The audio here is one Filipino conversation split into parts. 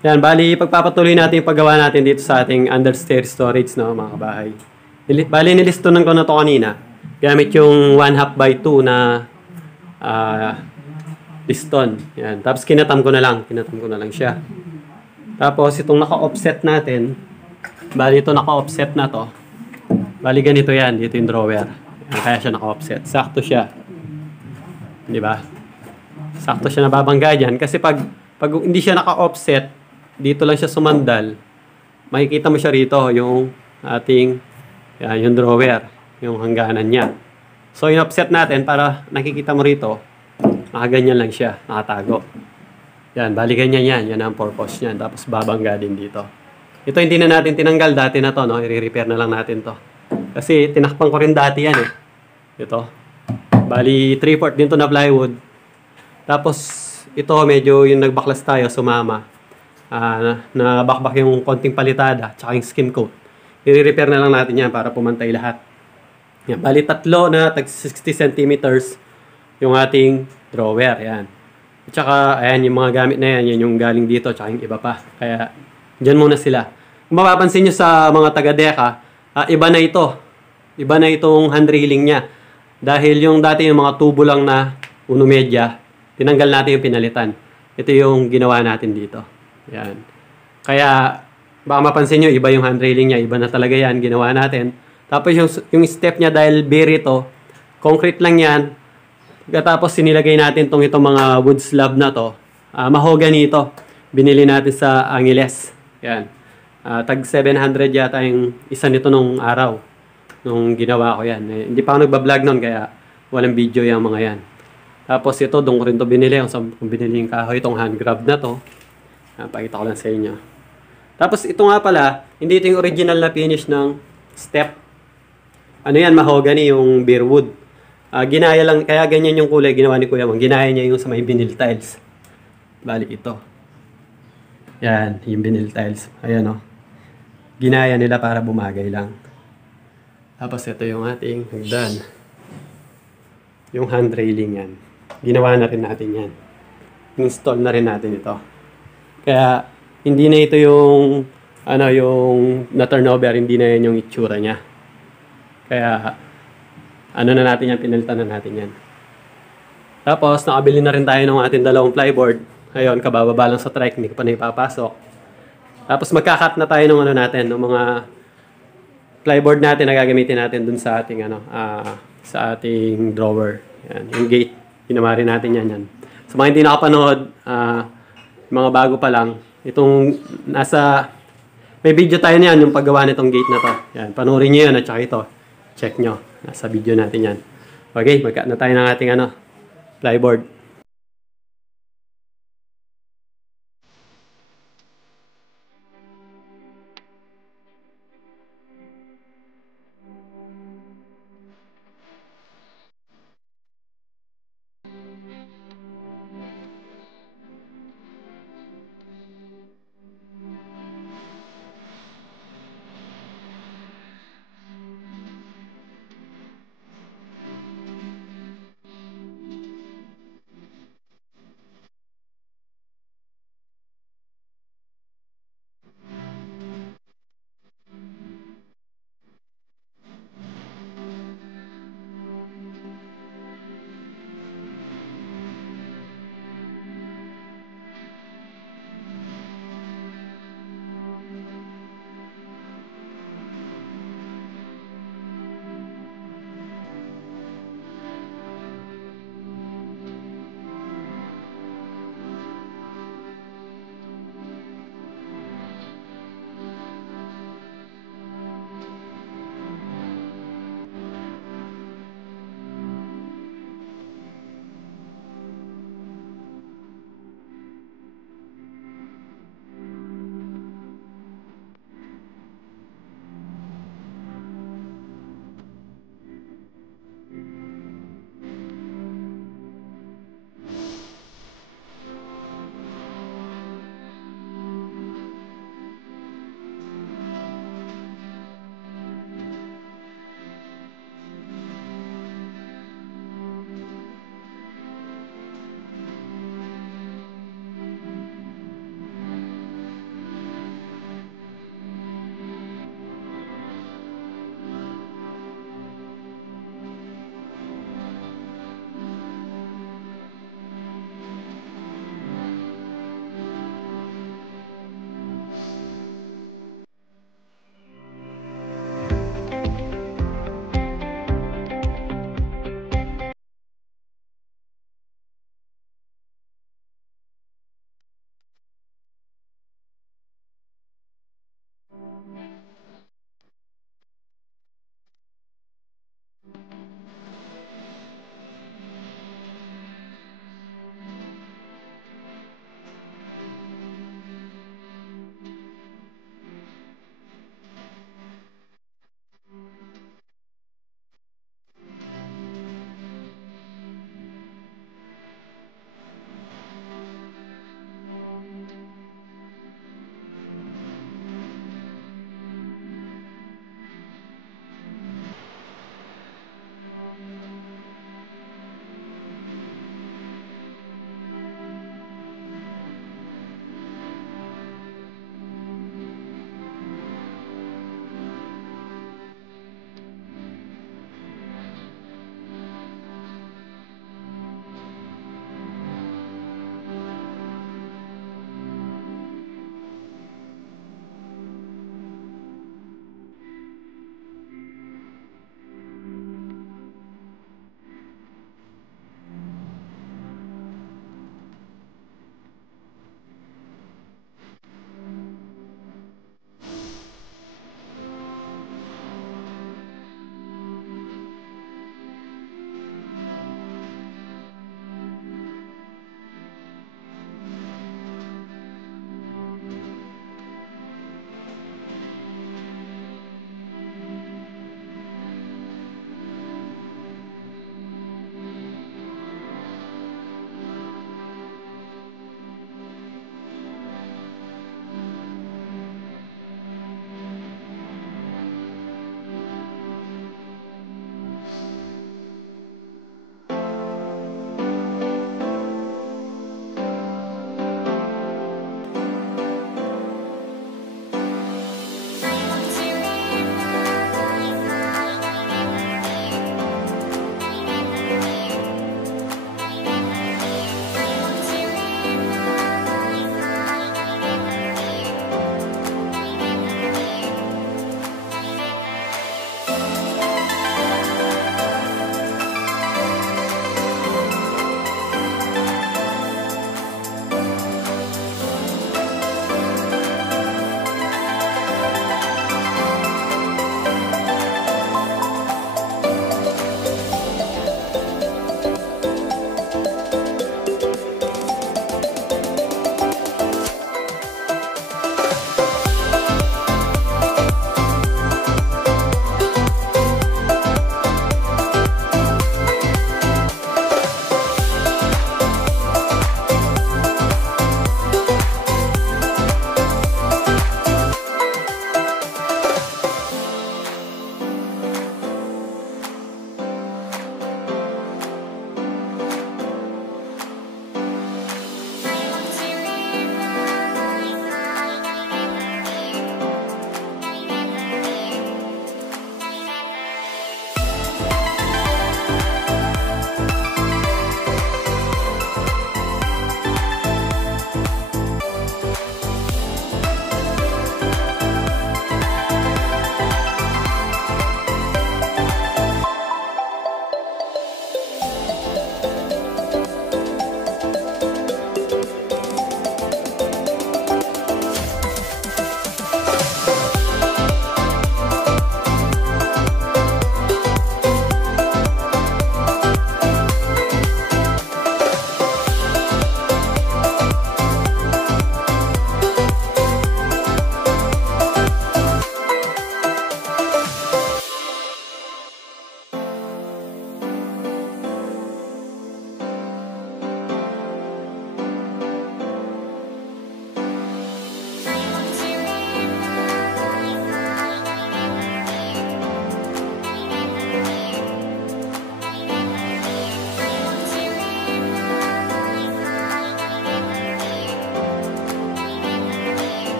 Yan, bali, pagpapatuloy natin yung paggawa natin dito sa ating understairs storage, no, mga kabahay. Bali, nilistonan ko na to kanina. Gamit yung 1/2 by 2 na piston. Yan. Tapos kinatam ko na lang. Kinatam ko na lang siya. Tapos itong naka-offset natin, bali ito naka-offset na to. Bali ganito yan. Dito yung drawer. Yan, kaya siya naka-offset. Sakto siya. Di ba? Sakto siya nababangga dyan. Kasi pag hindi siya naka-offset, dito lang siya sumandal, makikita mo siya rito, yung ating, yan, yung drawer, yung hangganan niya. So, in-offset natin para nakikita mo rito, nakaganyan lang siya, nakatago. Yan, bali ganyan yan. Yan ang purpose niyan. Tapos babangga din dito. Ito hindi na natin tinanggal. Dati na to, no? I-repair na lang natin to. Kasi tinakpan ko rin dati yan, eh. Ito. Bali, 3/4 din to na plywood. Tapos, ito medyo yung nagbaklas tayo, sumama. Nabakbak yung konting palitada, tsaka yung skim coat. I-repair na lang natin yan para pumantay lahat. Yan, bali tatlo na tag 60 centimeters yung ating drawer. Yan. At saka, ayan, yung mga gamit na yan, yan yung galing dito, tsaka yung iba pa. Kaya, dyan muna sila. Kung mapapansin nyo sa mga taga-deka, iba na ito. Iba na itong hand railing niya. Dahil yung dati yung mga tubo lang na uno media, tinanggal natin yung pinalitan. Ito yung ginawa natin dito. Yan. Kaya, baka mapansin nyo, iba yung hand railing niya. Iba na talaga yan, ginawa natin. Tapos yung step niya, dahil bare ito, concrete lang yan. Tapos sinilagay natin itong mga wood slab na to. Mahogany ito. Binili natin sa Angeles. Yan. Tag 700 yata yung isa nito nung araw. Nung ginawa ko yan. Hindi pa ako nagbablog nun, kaya walang video yung mga yan. Tapos ito, doon ko rin ito binili. Kung binili yung kahoy, itong hand grab na to. Pakita ko lang sa inyo. Tapos ito nga pala, hindi ito yung original na finish ng step. Ano yan, mahogany yung bare wood. Ginaya lang, kaya ganyan yung kulay ginawa ni Kuya Mang. Ginaya niya yung sa may vinyl tiles. Balik ito. Yan, yung vinyl tiles. Ayan o. Ginaya nila para bumagay lang. Tapos ito yung ating hagdan. Yung hand railing yan. Ginawa na rin natin yan. Install na rin natin ito. Kaya, hindi na ito yung, yung na-turnover, hindi na yan yung itsura niya. Kaya, na natin yan, pinalitan na natin yan. Tapos, nakabili na rin tayo ng ating dalawang plyboard. Ayun, kabababa lang sa trike, hindi pa na ipapasok. Tapos, magkakat na tayo ng ng mga plyboard natin na gagamitin natin dun sa ating, sa ating drawer. Yan, yung gate, ginawa rin natin yan. Sa mga hindi nakapanood, mga bago pa lang, itong may video tayo niyan, yung paggawa nitong gate na to. Yan, panoorin nyo yun at saka ito. Check nyo. Nasa video natin yan. Okay, magka na tayo ng ating plyboard.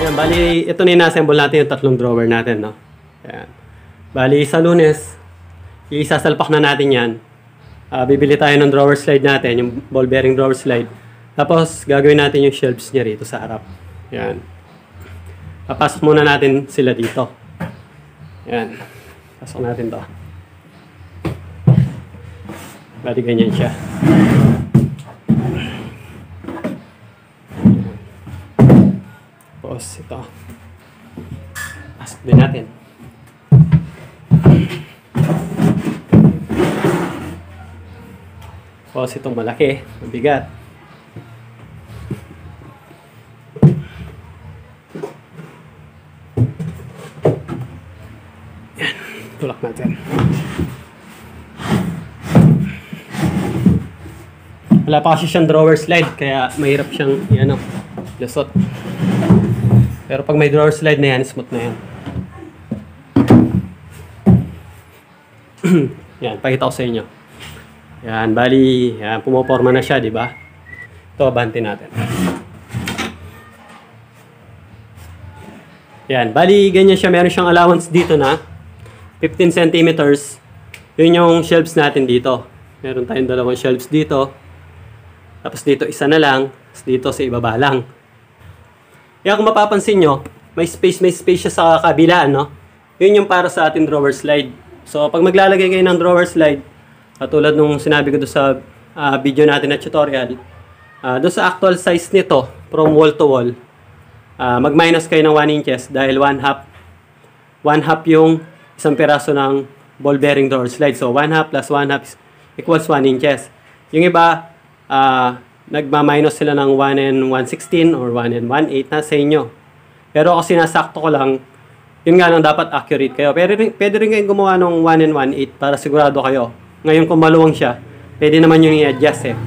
Yan, bali, ito na in-assemble natin yung tatlong drawer natin, no? Yan. Bali, sa Lunes, isasalpak na natin yan. Bibili tayo ng drawer slide natin, yung ball bearing drawer slide. Tapos, gagawin natin yung shelves niya rito sa harap. Yan. Papasok muna natin sila dito. Yan. Pasok natin to. Bali, ganyan siya. Tapos, ito. Pasok din natin. Tapos, itong malaki. Mabigat. Yan. Tulak natin. Wala pa kasi siyang drawer slide, kaya mahirap siyang lusot. Pero pag may drawer slide na yan, smooth na yan. Yan, pakita ko sa inyo. Yan, bali, yan, pumoporma na siya, di ba? Ito, abante natin. Yan, bali, ganyan siya. Meron siyang allowance dito na 15 centimeters. Yun yung shelves natin dito. Meron tayong dalawang shelves dito. Tapos dito isa na lang, tapos dito sa ibaba lang. Kaya kung mapapansin nyo, may space siya sa kabila, no? Yun yung para sa ating drawer slide. So, pag maglalagay kayo ng drawer slide, katulad nung sinabi ko doon sa video natin na tutorial, doon sa actual size nito, from wall to wall, mag-minus kayo ng 1 inches dahil 1/2 yung isang piraso ng ball bearing drawer slide. So, 1/2 plus 1/2 equals 1 inches. Yung iba, nagma-minus sila ng 1 and 1/16 or 1 and 1/8 na sa inyo. Pero kasi sinasakto ko lang, yun nga lang dapat accurate kayo. Pwede rin kayong gumawa ng 1 and 1/8 para sigurado kayo. Ngayon kung maluwang siya, pwede naman yung i-adjust eh.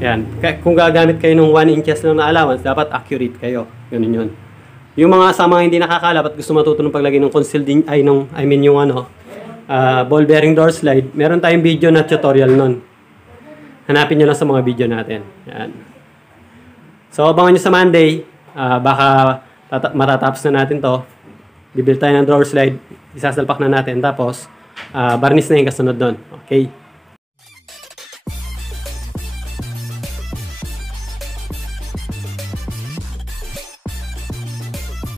Yan. Kung gagamit kayo ng 1 inches lang na allowance, dapat accurate kayo. Ganun yun. Yung mga sa mga hindi nakakalap at gusto matuto ng paglagay ng concealed ball bearing door slide, meron tayong video na tutorial nun. Hanapin nyo lang sa mga video natin. Yan. So, abangan nyo sa Monday. Baka matatapos na natin to. Bibili tayo ng drawer slide. Isasalpak na natin. Tapos, barnis na yung kasunod doon. Okay?